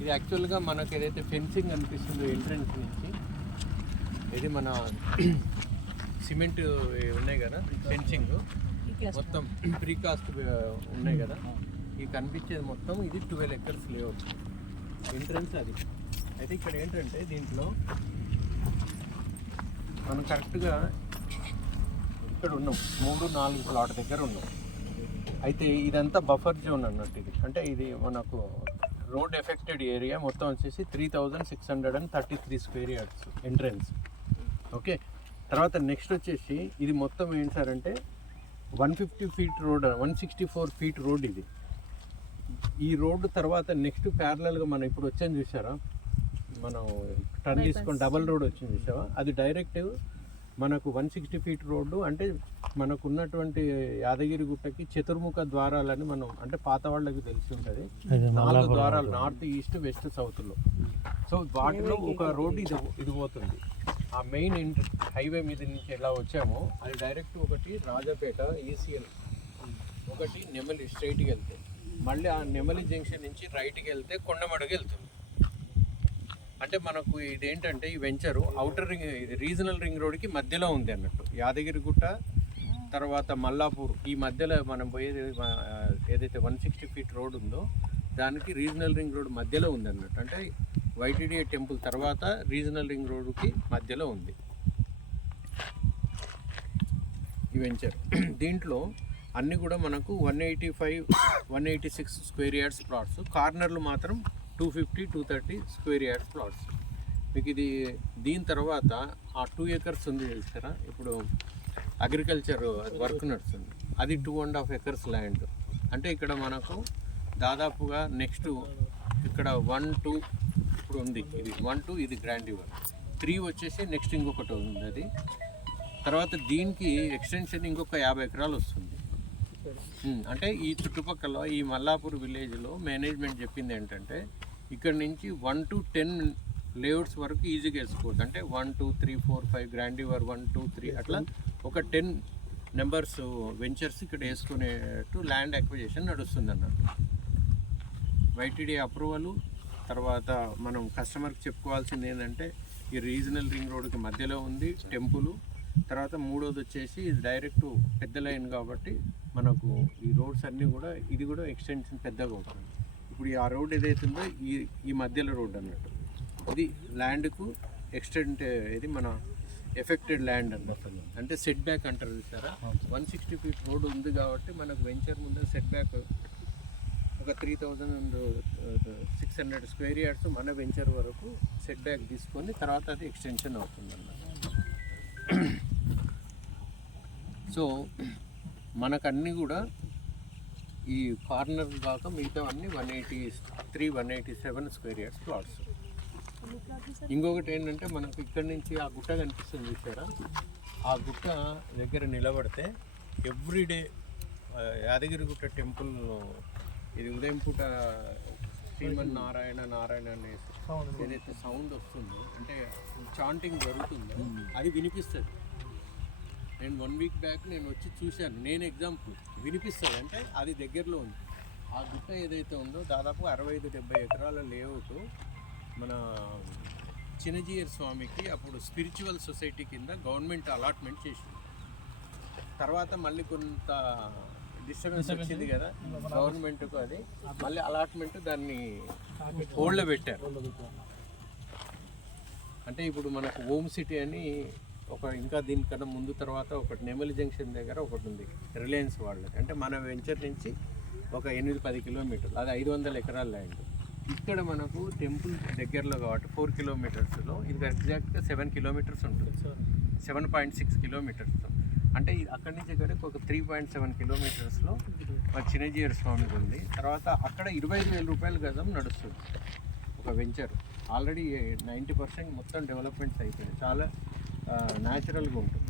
ఇది యాక్చువల్గా మనకు ఏదైతే ఫెన్సింగ్ అనిపిస్తుందో ఎంట్రన్స్ నుంచి, ఇది మన సిమెంట్ ఉన్నాయి కదా ఫెన్సింగ్ మొత్తం ప్రీకాస్ట్ ఉన్నాయి కదా, ఈ కనిపించేది మొత్తం ఇది 12 acres లేఅవుట్ ఎంట్రన్స్ అది. అయితే ఇక్కడ ఏంటంటే దీంట్లో మనం కరెక్ట్గా ఇక్కడ ఉన్నాం, 3-4 ప్లాట్ దగ్గర ఉన్నాం. అయితే ఇదంతా బఫర్ జోన్ అన్నట్టు. ఇది అంటే ఇది మనకు రోడ్ ఎఫెక్టెడ్ ఏరియా మొత్తం వచ్చేసి 3633 స్క్వేర్ యార్డ్స్ ఎంట్రన్స్. ఓకే, తర్వాత నెక్స్ట్ వచ్చేసి ఇది మొత్తం ఏంటి సార్ అంటే 150 feet రోడ్, 164 feet రోడ్ ఇది. ఈ రోడ్డు తర్వాత నెక్స్ట్ ప్యారలల్గా మనం ఇప్పుడు వచ్చాను చూసారా, మనం టర్న్ తీసుకొని డబల్ రోడ్ వచ్చింది చూసావా, అది డైరెక్ట్ మనకు 160 feet రోడ్డు. అంటే మనకు ఉన్నటువంటి యాదగిరిగుట్టకి చతుర్ముఖ ద్వారాలని మనం అంటే పాత వాళ్ళకి తెలిసి ఉంటుంది, 4 ద్వారాలు నార్త్ ఈస్ట్ వెస్ట్ సౌత్లో. సో వాటిలో ఒక రోడ్డు ఇది పోతుంది. ఆ మెయిన్ హైవే మీద నుంచి ఎలా వచ్చామో అది డైరెక్ట్ ఒకటి రాజాపేట ECL, ఒకటి నెమలి స్ట్రైట్కి వెళ్తే, మళ్ళీ ఆ నెమలి జంక్షన్ నుంచి రైట్కి వెళ్తే కొండమడుగు వెళ్తుంది. అంటే మనకు ఇదేంటంటే ఈ venture outer ring regional ring రోడ్కి మధ్యలో ఉంది అన్నట్టు. యాదగిరిగుట్ట తర్వాత మల్లాపూర్ ఈ మధ్యలో మనం పోయేది ఏదైతే 160 feet రోడ్ ఉందో దానికి రీజనల్ రింగ్ రోడ్ మధ్యలో ఉంది అన్నట్టు. అంటే YTDA టెంపుల్ తర్వాత రీజనల్ రింగ్ రోడ్కి మధ్యలో ఉంది ఈ వెంచర్. దీంట్లో అన్నీ కూడా మనకు 185-186 స్క్వేర్ యార్డ్స్ ప్లాట్స్, కార్నర్లు మాత్రం 250-230 స్క్వేర్ యార్డ్స్ ప్లాట్స్. మీకు ఇది దీని తర్వాత ఆ 2 acres ఉంది చూసారా, ఇప్పుడు అగ్రికల్చర్ వర్క్ నడుస్తుంది, అది 2.5 acres ల్యాండ్. అంటే ఇక్కడ మనకు దాదాపుగా నెక్స్ట్ ఇక్కడ 1-2 ఇప్పుడు ఉంది, ఇది 1-2 ఇది గ్రాండివర్, 3 వచ్చేసి నెక్స్ట్ ఇంకొకటి ఉంది అది. తర్వాత దీనికి ఎక్స్టెన్షన్ ఇంకొక 50 acres వస్తుంది. అంటే ఈ చుట్టుపక్కల ఈ మల్లాపూర్ విలేజ్లో మేనేజ్మెంట్ చెప్పింది ఏంటంటే ఇక్కడ నుంచి 1 to 10 లేఅవుట్స్ వరకు ఈజీగా వేసుకోవచ్చు. అంటే 1, 2, 3, 4, 5 గ్రాండివర్ 1, 2, 3 అట్లా ఒక 10 నెంబర్స్ వెంచర్స్ ఇక్కడ వేసుకునేట్టు ల్యాండ్ అక్విజిషన్ నడుస్తుంది అన్నట్టు. YTDA అప్రూవల్ తర్వాత మనం కస్టమర్కి చెప్పుకోవాల్సింది ఏంటంటే ఈ రీజనల్ రింగ్ రోడ్కి మధ్యలో ఉంది టెంపుల్. తర్వాత మూడోది వచ్చేసి ఇది డైరెక్ట్ పెద్ద లైన్ కాబట్టి మనకు ఈ రోడ్స్ అన్నీ కూడా ఇది కూడా ఎక్స్టెన్షన్ పెద్దగా అవుతుంది. ఇప్పుడు ఆ రోడ్ ఏదైతుందో ఈ మధ్యలో రోడ్ అన్నట్టు, ఇది ల్యాండ్కు ఎక్స్టెంట్, ఇది మన ఎఫెక్టెడ్ ల్యాండ్ అన్నట్టు. అంటే సెట్ బ్యాక్ అంటారు చూసారా, 160 feet రోడ్ ఉంది కాబట్టి మనకు వెంచర్ ముందు సెట్ బ్యాక్ ఒక 3600 స్క్వేర్ యార్డ్స్ మన వెంచర్ వరకు సెట్ బ్యాక్ తీసుకొని తర్వాత అది ఎక్స్టెన్షన్ అవుతుంది అన్నమాట. సో మనకన్నీ కూడా ఈ కార్నర్ కాక మిగతా అన్నీ 183-187 స్క్వేర్ యార్డ్స్ ప్లాట్స్. ఇంకొకటి ఏంటంటే మనకు ఇక్కడ నుంచి ఆ గుట్ట కనిపిస్తుంది చూసారా, ఆ గుట్ట దగ్గర నిలబడితే ఎవ్రీడే యాదగిరిగుట్ట టెంపుల్ ఇది ఉదయం పూట శ్రీమన్నారాయణ నారాయణ అనే ఏదైతే సౌండ్ వస్తుందో అంటే చాంటింగ్ జరుగుతుందో అది వినిపిస్తుంది. నేను 1 week బ్యాక్ నేను వచ్చి చూశాను, నేను ఎగ్జాంపుల్ వినిపిస్తుంది. అంటే అది దగ్గరలో ఉంది. ఆ గుట్ట ఏదైతే ఉందో దాదాపు 65-70 ఎకరాల లేఅవుట్ మన చిన్నజీయర్ స్వామికి అప్పుడు స్పిరిచువల్ సొసైటీ కింద గవర్నమెంట్ అలాట్మెంట్ చేసింది. తర్వాత మళ్ళీ కొంత డిస్టర్బెన్స్ వచ్చింది కదా గవర్నమెంట్కు, అది మళ్ళీ అలాట్మెంట్ దాన్ని హోల్డ్లో పెట్టారు. అంటే ఇప్పుడు మనకు హోమ్ సిటీ అని ఒక ఇంకా దీనికన్నా ముందు తర్వాత ఒకటి నెమలి జంక్షన్ దగ్గర ఒకటి ఉంది రిలయన్స్ వాళ్ళది. అంటే మన వెంచర్ నుంచి ఒక 8-10 kilometers, అది 500 ఎకరాల ల్యాండ్. ఇక్కడ మనకు టెంపుల్ దగ్గరలో కాబట్టి 4 kilometersలో ఇది ఎగ్జాక్ట్గా 7 kilometers ఉంటుంది, 7.6 kilometers. అంటే అక్కడి నుంచి ఇక్కడికి ఒక 3.7 kilometersలో మా చిన్నజీయర్ స్వామికి ఉంది. తర్వాత అక్కడ 25,000 రూపాయల గజం నడుస్తుంది ఒక వెంచర్. ఆల్రెడీ 90% మొత్తం డెవలప్మెంట్స్ అయిపోయినాయి, చాలా న్యాచురల్గా ఉంటుంది.